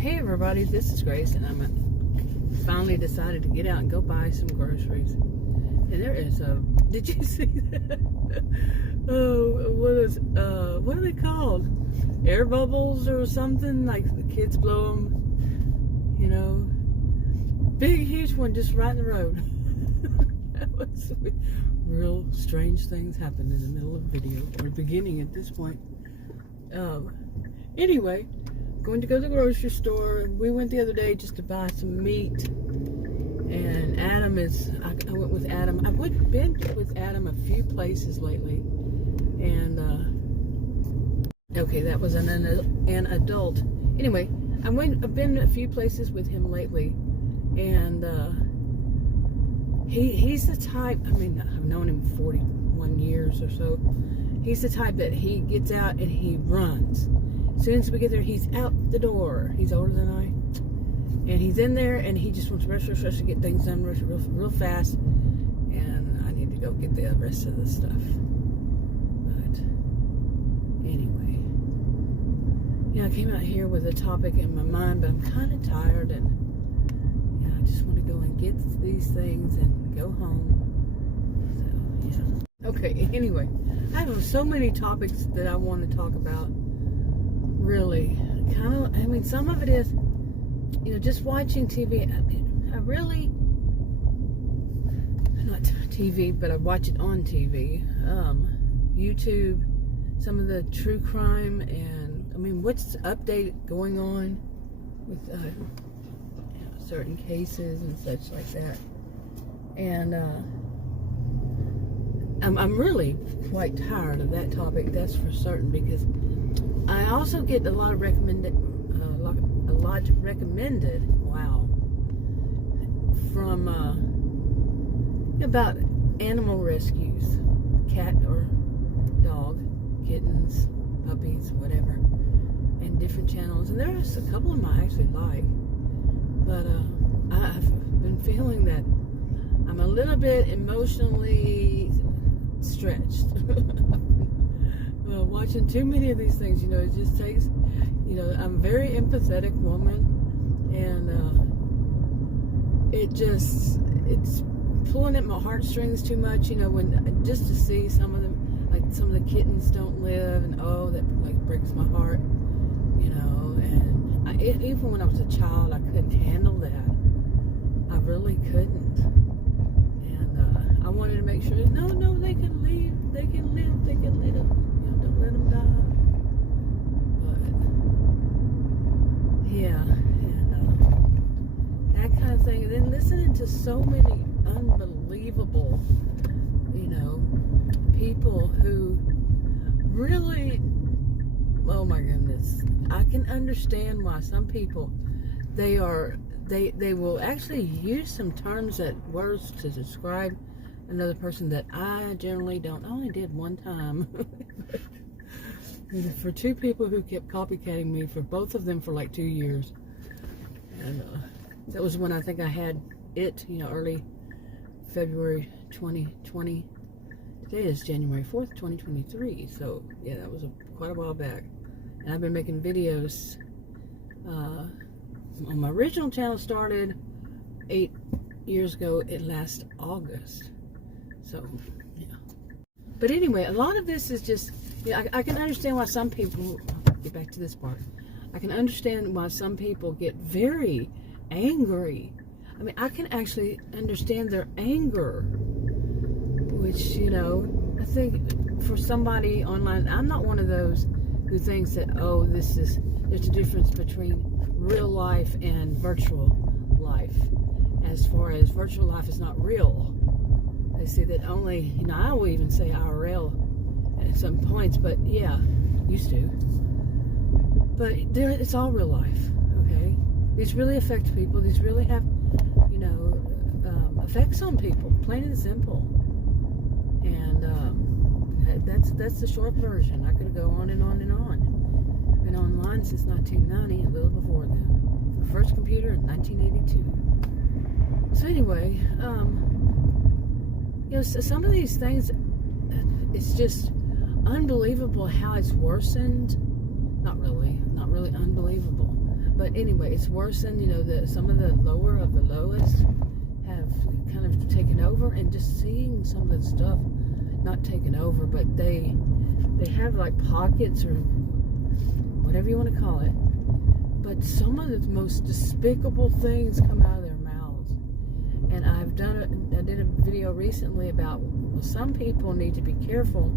Hey everybody, this is Grace, and I'm finally decided to get out and go buy some groceries. And there is a, did you see that? Oh, what are they called? Air bubbles or something? Like the kids blow them, you know. Big, huge one just right in the road. That was real strange things happened in the middle of the video, or beginning at this point. Anyway, going to go to the grocery store. We went the other day just to buy some meat, and Adam is, I went with Adam. I've been with Adam a few places lately, and okay, that was an adult. Anyway, I've been a few places with him lately, and he's the type, I mean, I've known him 41 years or so. He's the type that he gets out and he runs. As soon as we get there, he's out the door. He's older than I. And he's in there, and he just wants to rush to get things done real fast. And I need to go get the rest of the stuff. But anyway. Yeah, I came out here with a topic in my mind, but I'm kind of tired. And yeah, I just want to go and get these things and go home. So, yeah. Okay, anyway. I have so many topics that I want to talk about. Really, kind of, I mean, some of it is, you know, just watching TV. I really, not TV, but I watch it on TV. YouTube, some of the true crime, and I mean, what's updated going on with you know, certain cases and such like that. And I'm really quite tired of that topic, that's for certain, because I also get a lot recommended, wow, from about animal rescues, cat or dog, kittens, puppies, whatever, and different channels. And there's a couple of them I actually like, but I've been feeling that I'm a little bit emotionally stretched. Watching too many of these things, you know, it just takes, you know, I'm a very empathetic woman, and it's pulling at my heartstrings too much, you know, when just to see some of them, like some of the kittens don't live, and oh, that like breaks my heart, you know. And even when I was a child, I couldn't handle that. I really couldn't, and I wanted to make sure that no, they can leave, they can live, they can live. Don't let them die. But yeah, and that kind of thing. And then listening to so many unbelievable, you know, people who really, oh my goodness, I can understand why some people, they will actually use some terms, that words to describe another person that I generally don't. I only did one time. For two people who kept copycatting me, for both of them for like 2 years. And that was when I think I had it, you know, early February 2020. Today is January 4th, 2023. So yeah, that was quite a while back. And I've been making videos. On my original channel started 8 years ago. It last August. So, yeah. But anyway, a lot of this is just, yeah, I can understand why some people, get back to this part, I can understand why some people get very angry. I mean, I can actually understand their anger, which, you know, I think for somebody online, I'm not one of those who thinks that, oh, there's a difference between real life and virtual life. As far as virtual life is not real. They say that only, you know, I will even say IRL at some points, but yeah, used to. But it's all real life, okay? These really affect people. These really have, you know, effects on people, plain and simple. And that's the short version. I could go on and on and on. Been online since 1990, a little before then. My first computer in 1982. So anyway, you know, some of these things, it's just unbelievable how it's worsened. Not really unbelievable. But anyway, it's worse than, some of the lower of the lowest have kind of taken over, and just seeing some of the stuff, not taken over, but they have like pockets or whatever you want to call it. But some of the most despicable things come out of their mouths. And I did a video recently about, well, some people need to be careful.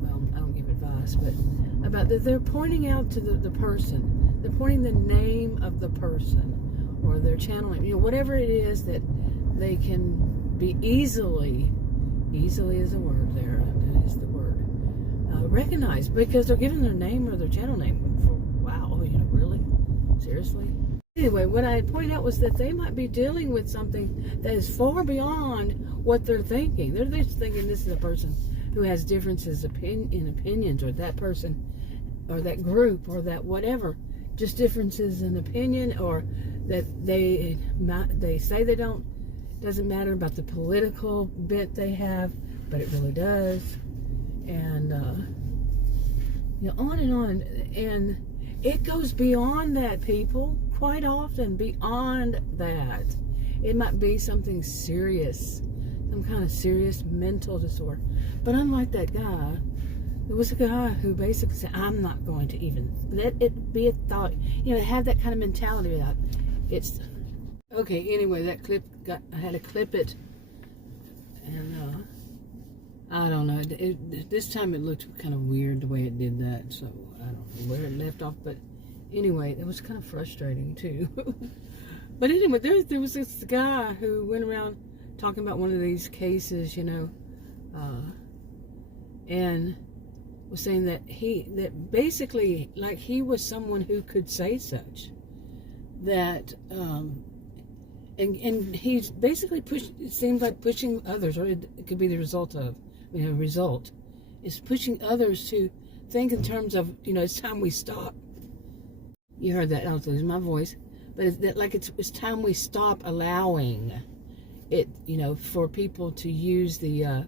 Well, I don't give advice, but about that they're pointing out to the person. They're pointing the name of the person, or they're channeling, whatever it is that they can be easily is a word there, that is the word, recognized, because they're giving their name or their channel name. Wow, really? Seriously? Anyway, what I had pointed out was that they might be dealing with something that is far beyond what they're thinking. They're just thinking this is a person who has differences in opinions, or that person, or that group, or that whatever. Just differences in opinion, or that they say they don't. Doesn't matter about the political bent they have, but it really does. And on and on. And it goes beyond that, people. Quite often beyond that. It might be something serious, some kind of serious mental disorder. But unlike that guy, there was a guy who basically said, I'm not going to even let it be a thought. Have that kind of mentality about it's okay. Anyway, that clip I had to clip it, and I don't know. This time it looked kind of weird the way it did that, so I don't know where it left off. But anyway, it was kind of frustrating too. But anyway, there was this guy who went around talking about one of these cases, and was saying that basically, like, he was someone who could say such, that and he's basically it seems like pushing others, or it could be the result of, result is pushing others to think in terms of, it's time we stop. You heard that, I was losing my voice, but it's time we stop allowing it, for people to use the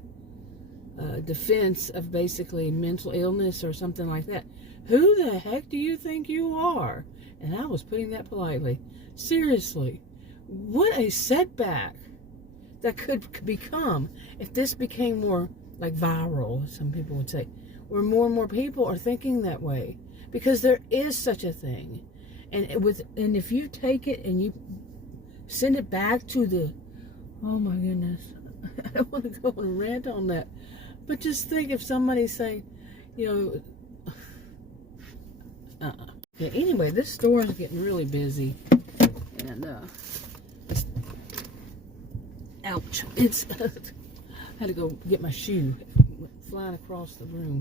defense of basically mental illness or something like that. Who the heck do you think you are? And I was putting that politely. Seriously, what a setback that could become if this became more like viral, some people would say, where more and more people are thinking that way, because there is such a thing. And if you take it and you send it back to the, oh my goodness, I don't want to go on a rant on that, but just think if somebody's saying, Okay, anyway, this store is getting really busy, and ouch! I had to go get my shoe. It went flying across the room.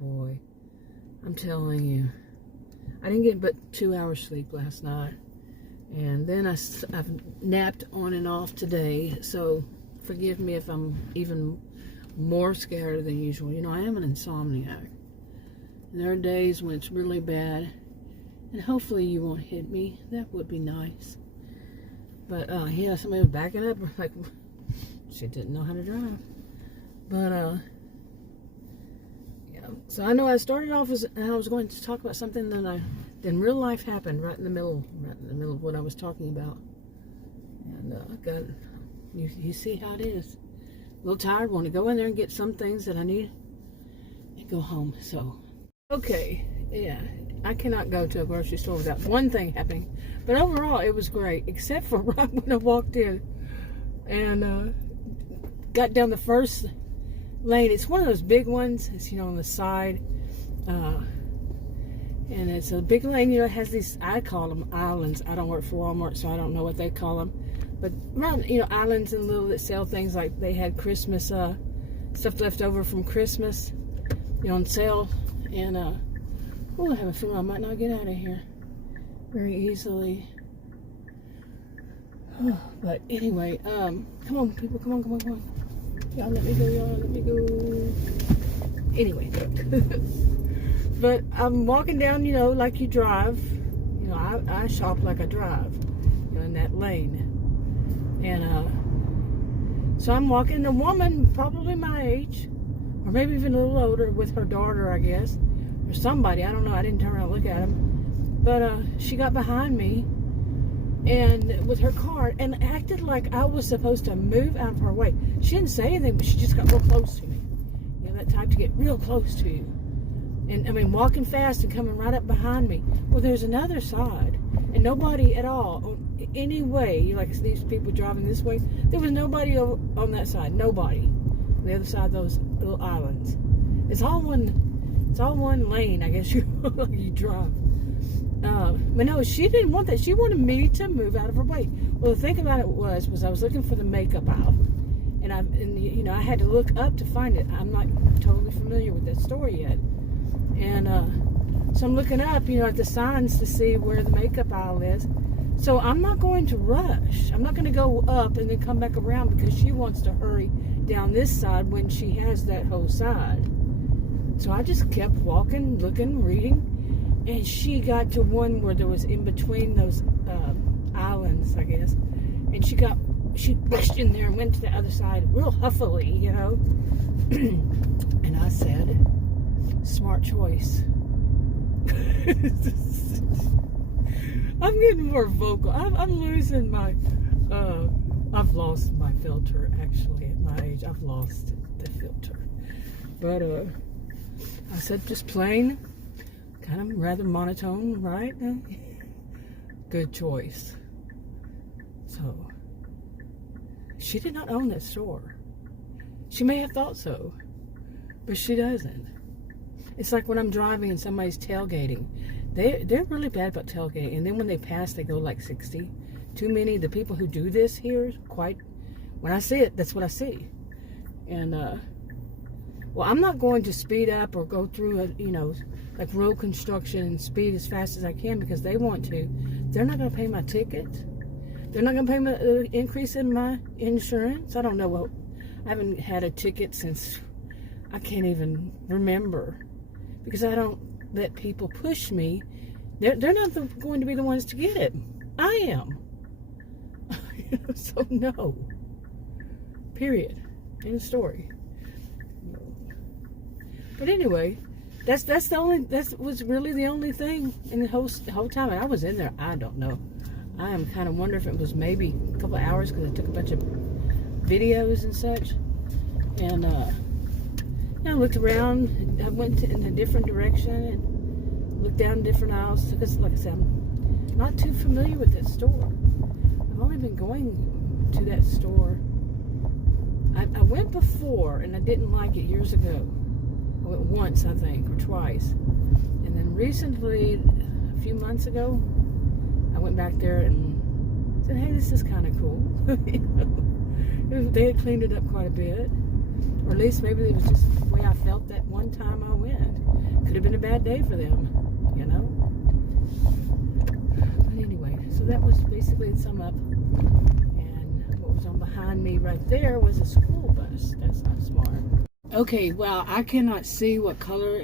Boy, I'm telling you, I didn't get but 2 hours sleep last night, and then I've napped on and off today. So forgive me if I'm even more scared than usual. I am an insomniac. There are days when it's really bad, and hopefully you won't hit me. That would be nice. But yeah, somebody was backing up like she didn't know how to drive. But yeah. So I know I started off as I was going to talk about something that then real life happened right in the middle of what I was talking about. And you see how it is. A little tired, want to go in there and get some things that I need and go home. So. Okay, yeah, I cannot go to a grocery store without one thing happening. But overall, it was great, except for right when I walked in and got down the first lane. It's one of those big ones. It's, on the side. And it's a big lane, it has these, I call them islands. I don't work for Walmart, so I don't know what they call them. But, islands and little that sell things like they had Christmas, stuff left over from Christmas, on sale. And, I have a feeling I might not get out of here very easily. But anyway, come on, people, come on. Y'all let me go. Anyway. But I'm walking down, like you drive. I shop like I drive, in that lane. And, so I'm walking, a woman, probably my age, or maybe even a little older, with her daughter, I guess, or somebody, I don't know, I didn't turn around and look at him, But she got behind me and with her car and acted like I was supposed to move out of her way. She didn't say anything, but she just got real close to me. You know, that type to get real close to you. And I mean, walking fast and coming right up behind me. Well, there's another side, and nobody at all, any way, like these people driving this way, there was nobody on that side. Nobody. On the other side of those little islands. It's all one lane, I guess you drive. But no, she didn't want that. She wanted me to move out of her way. Well, the thing about it was I was looking for the makeup aisle, and you know, I had to look up to find it. I'm not totally familiar with that store yet, and so I'm looking up, you know, at the signs to see where the makeup aisle is. So I'm not going to rush. I'm not going to go up and then come back around because she wants to hurry down this side when she has that whole side. So I just kept walking, looking, reading. And she got to one where there was in between those islands, I guess. And she rushed in there and went to the other side real huffily, you know. And I said, smart choice. I'm getting more vocal. I'm losing my, I've lost my filter, actually, at my age. I've lost the filter. But I said just plain, kind of rather monotone, right? Good choice. So, she did not own that store. She may have thought so, but she doesn't. It's like when I'm driving and somebody's tailgating. They're really bad about tailgating, and then when they pass, they go like 60. Too many. The people who do this here, quite. When I see it, that's what I see. And well, I'm not going to speed up or go through you know, like road construction and speed as fast as I can because they want to. They're not going to pay my ticket. They're not going to pay my increase in my insurance. I don't know what. I haven't had a ticket since I can't even remember because I don't let people push me. They're not going to be the ones to get it. I am. So no. Period. End of story. But anyway, that was really the only thing in the whole time. And I was in there. I don't know. I am kind of wondering if it was maybe a couple of hours because I took a bunch of videos and such. And I looked around. I went in a different direction and looked down different aisles because, like I said, I'm not too familiar with that store. I've only been going to that store. I went before and I didn't like it years ago. I went once, I think, or twice. And then recently, a few months ago, I went back there and said, hey, this is kind of cool. You know? They had cleaned it up quite a bit. Or at least maybe it was just the way I felt that one time I went. Could have been a bad day for them, you know? But anyway, so that was basically the sum up. And what was on behind me right there was a school bus. That's not smart. Okay, well, I cannot see what color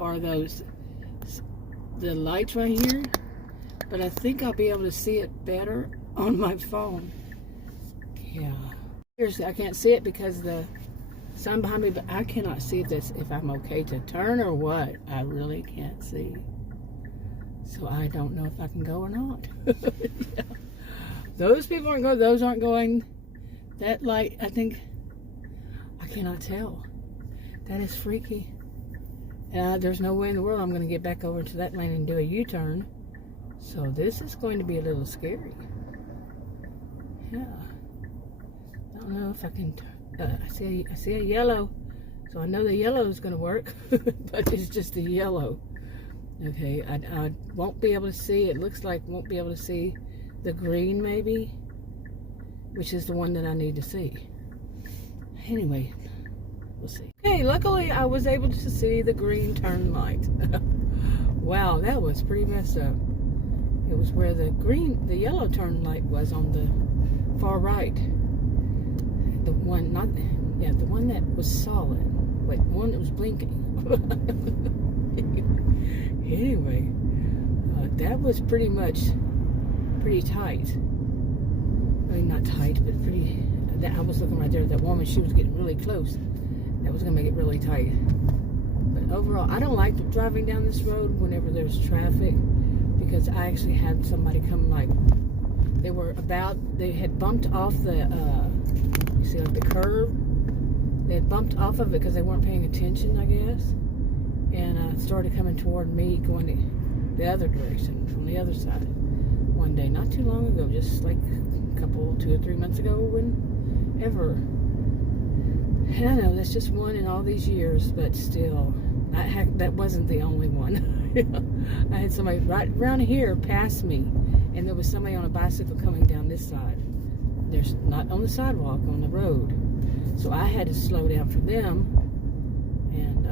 are those, the lights right here, but I think I'll be able to see it better on my phone. Yeah. Seriously, I can't see it because the sun behind me, but I cannot see if I'm okay to turn or what. I really can't see. So I don't know if I can go or not. Yeah. Those people aren't going, those aren't going. That light, I think, I cannot tell. That is freaky. There's no way in the world I'm going to get back over to that lane and do a U-turn. So this is going to be a little scary. Yeah. I don't know if I can. I see a yellow, so I know the yellow is going to work, but it's just the yellow. Okay, I won't be able to see. It looks like won't be able to see the green maybe, which is the one that I need to see. Anyway. We'll see. Okay, luckily I was able to see the green turn light. Wow, that was pretty messed up. It was where the yellow turn light was on the far right. The one, the one that was solid. Wait, the one that was blinking. Anyway, that was pretty tight. I mean, not tight, but pretty. I was looking right there at that woman. She was getting really close. That was going to make it really tight. But overall, I don't like driving down this road whenever there's traffic because I actually had somebody come, like, they had bumped off the, you see, like the curve. They had bumped off of it because they weren't paying attention, I guess, and started coming toward me, going the other direction, from the other side. One day, not too long ago, just like a couple, 2 or 3 months ago, whenever. And I know that's just one in all these years, but still, that wasn't the only one. I had somebody right around here pass me, and there was somebody on a bicycle coming down this side. There's not on the sidewalk, on the road. So I had to slow down for them, and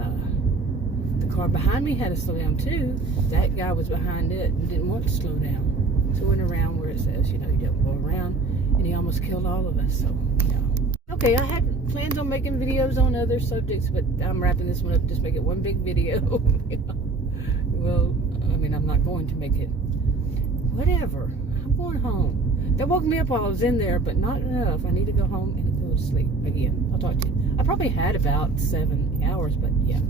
the car behind me had to slow down too. That guy was behind it and didn't want to slow down. So went around where it says, you don't go around, and he almost killed all of us. So, yeah. Okay, I had plans on making videos on other subjects, but I'm wrapping this one up, just make it one big video. Well, I mean, I'm not going to make it. Whatever. I'm going home. That woke me up while I was in there, but not enough. I need to go home and go to sleep again. I'll talk to you. I probably had about 7 hours, but yeah.